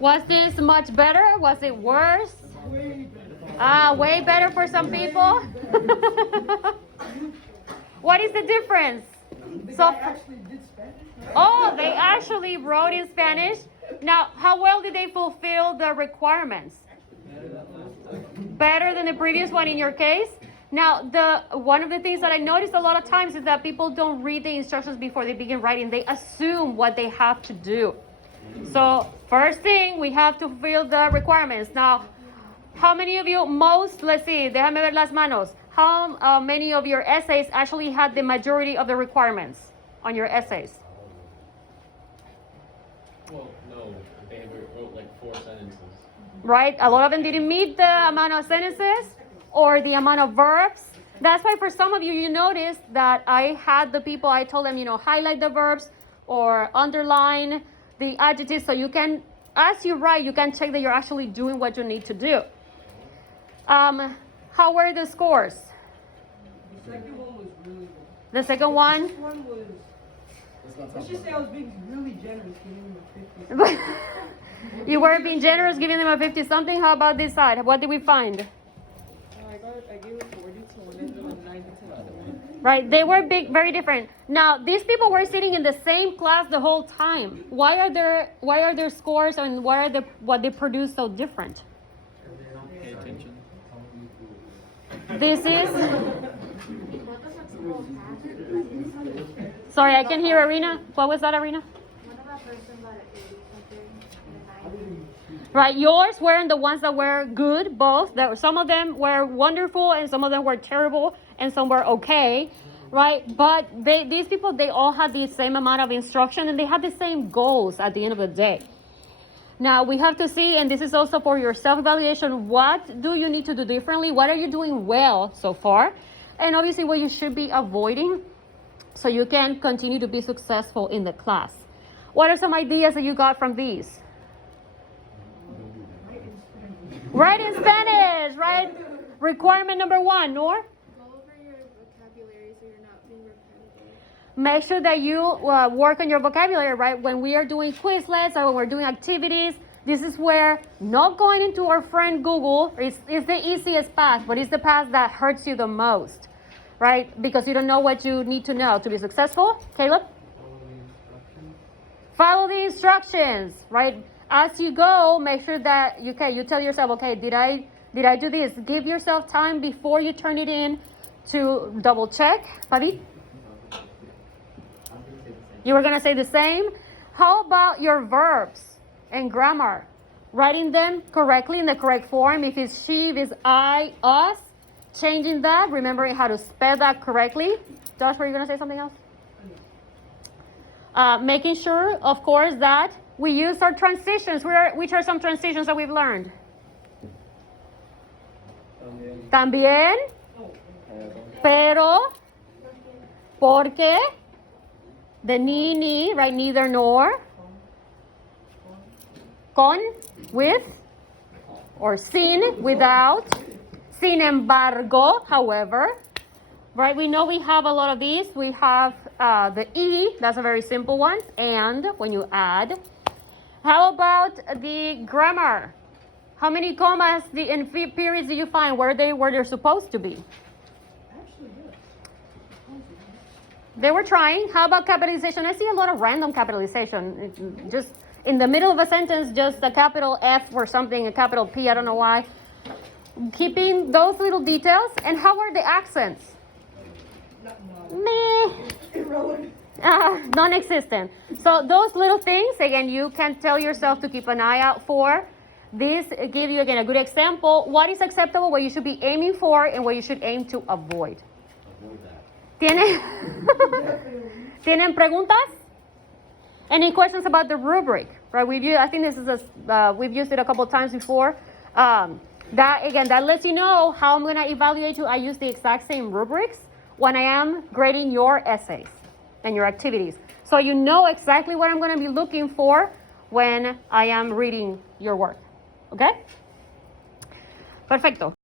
Was this much better? Was it worse? Way better for some people. What is the difference? So, oh, they actually wrote in Spanish. Now, how well did they fulfill the requirements? Better than the previous one in your case? Now, one of the things that I noticed a lot of times is that people don't read the instructions before they begin writing. They assume what they have to do. So, first thing, we have to fulfill the requirements. Now, how many of you, let's see, déjame ver las manos. How many of your essays actually had the majority of the requirements on your essays? Well, no, they wrote like 4 sentences. Right? A lot of them didn't meet the amount of sentences or the amount of verbs. That's why for some of you, you noticed that I told them, highlight the verbs or underline the adjectives so you can, as you write, you can check that you're actually doing what you need to do. How were the scores? The second one was really good. The second one? This one was, let's just say I was being really generous, giving them a 50. You were being generous, giving them a 50 something. How about this side? What did we find? I gave it 40 to one and 90 to the other one. Right, they were very different. Now, these people were sitting in the same class the whole time. Why are their scores and what they produce so different? Pay attention. This is. Sorry, I can hear Arena. What was that, Arena? Right, yours weren't the ones that were good, both. Some of them were wonderful and some of them were terrible and some were okay, right? But these people, they all had the same amount of instruction and they had the same goals at the end of the day. Now, we have to see, and this is also for your self-evaluation, what do you need to do differently? What are you doing well so far? And obviously what you should be avoiding so you can continue to be successful in the class. What are some ideas that you got from these? Write in Spanish, right? Requirement number 1, Noor? Go over your vocabulary so you're not being repetitive. Make sure that you work on your vocabulary, right? When we are doing Quizlets or when we're doing activities, this is where not going into our friend Google is the easiest path, but it's the path that hurts you the most, right? Because you don't know what you need to know to be successful. Caleb? Follow the instructions, right? As you go, make sure that you tell yourself, okay, did I do this? Give yourself time before you turn it in to double check. Fabi? You were going to say the same? How about your verbs and grammar? Writing them correctly in the correct form. If it's she, if it's I, us, changing that, remembering how to spell that correctly. Josh, were you going to say something else? Making sure, of course, that we use our transitions. Which are some transitions that we've learned? También. Pero. Porque. The ni, right? Neither nor. Con, with. Or sin, without. Sin embargo, however. Right? We know we have a lot of these. We have the E. That's a very simple one. And when you add. How about the grammar? How many commas in periods do you find where they're supposed to be? Actually, yes. They were trying. How about capitalization? I see a lot of random capitalization. Just in the middle of a sentence, just a capital F or something, a capital P, I don't know why. Keeping those little details. And how are the accents? Meh. Non-existent. So those little things, again, you can tell yourself to keep an eye out for. This gives you, again, a good example. What is acceptable, what you should be aiming for, and what you should aim to avoid. ¿Tienen preguntas? Any questions about the rubric? Right? I think this is we've used it a couple of times before. That lets you know how I'm going to evaluate you. I use the exact same rubrics when I am grading your essays and your activities. So you know exactly what I'm going to be looking for when I am reading your work. ¿Ok? Perfecto.